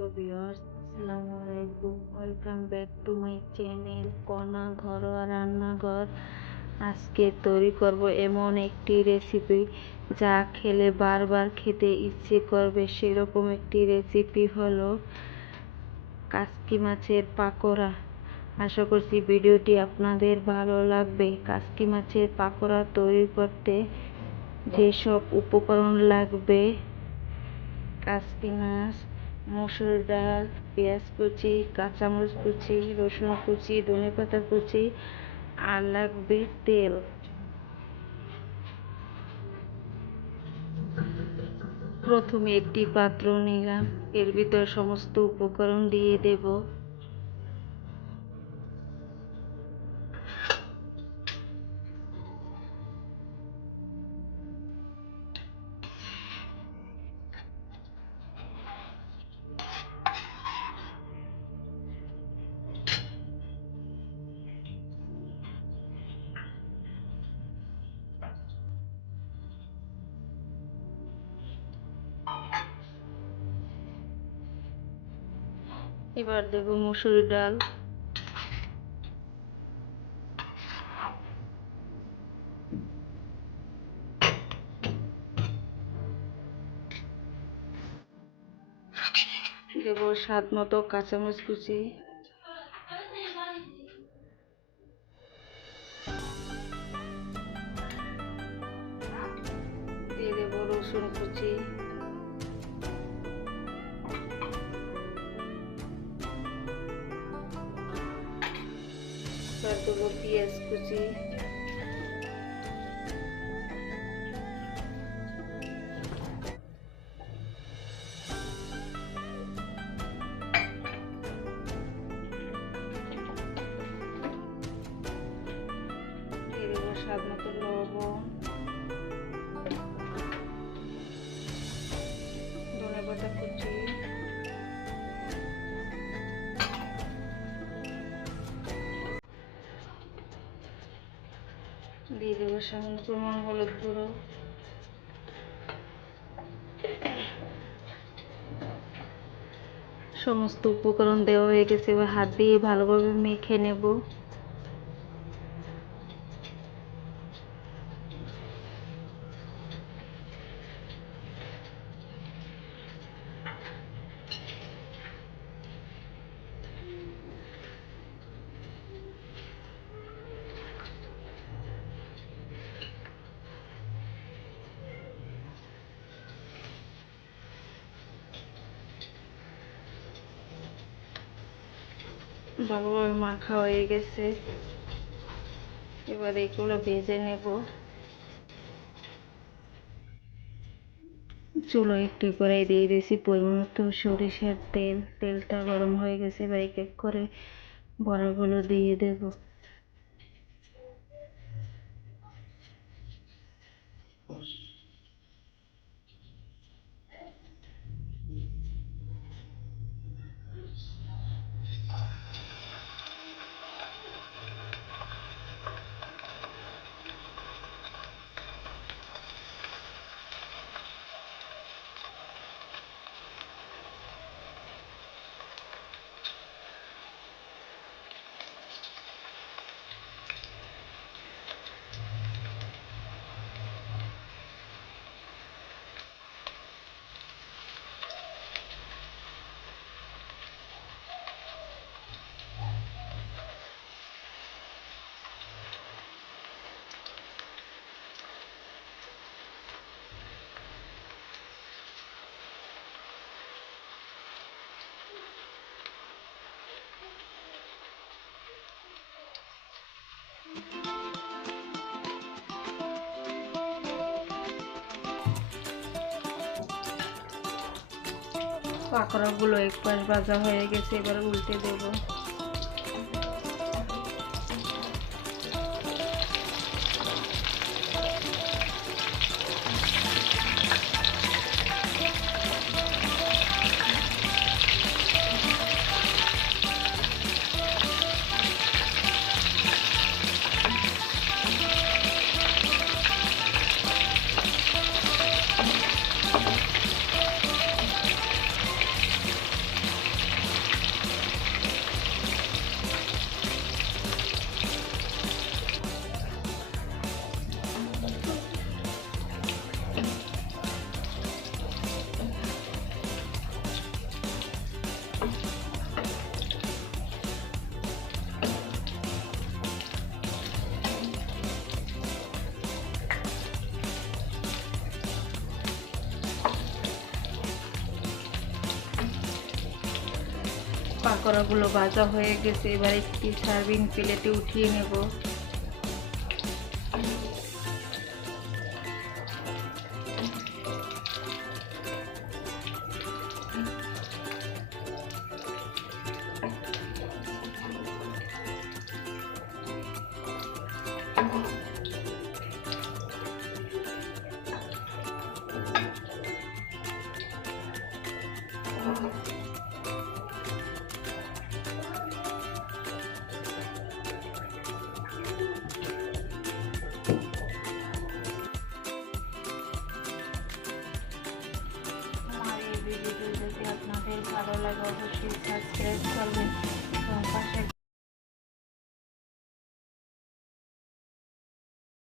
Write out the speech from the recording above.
Hello viewers আসসালামু আলাইকুম welcome back to my channel কণা ঘরোয়া রান্নাঘর আজকে তৈরি করব এমন একটি রেসিপি যা খেলে বারবার খেতে ইচ্ছে করবে। সেরকম একটি রেসিপি হলো কাসকি মাছের পাকোড়া। আশা করছি ভিডিওটি আপনাদের ভালো লাগবে। কাসকি মাছের পাকোড়া তৈরি করতে যেসব উপকরণ লাগবে, কাসকি মাছ মসুর ডাল, পেঁয়াজ কুচি, কাঁচামরিচ কুচি, রসুন কুচি, ধনেপাতা কুচি, আর লাগবে তেল। প্রথমে একটি পাত্র নিলাম। এর ভিতর সমস্ত উপকরণ দিয়ে দেব। এবার দেব মসুর ডাল। দেব স্বাদ মতো কাঁচামরিচ কুচি। দিয়ে দেব রসুন কুচি। এবার দেবো পেঁয়াজ কুচি স্বাদ মতো লবণ সামান্য প্রমাণ হলুদ গুঁড়ো সমস্ত উপকরণ দেওয়া হয়ে গেছে, এবার হাত দিয়ে ভালোভাবে মেখে নেব। ভালোভাবে মাখা হয়ে গেছে। এবার এগুলো ভেজে নেব। চুলো একটু করে দিয়ে দিয়েছি, পরিমাণ মতো সরিষার তেল। তেলটা গরম হয়ে গেছে, এবার এক এক করে বড়াগুলো দিয়ে দেব। পাকোড়াগুলো এক পাশ ভাজা হয়ে গেছে এবার উল্টে দেব। পাকোড়াগুলো ভাজা হয়ে গেছে এবার একটি সার্ভিং প্লেটে উঠিয়ে নেব। ভালো লাগে অবশ্যই সাবস্ক্রাইব করবেন এবং পাশে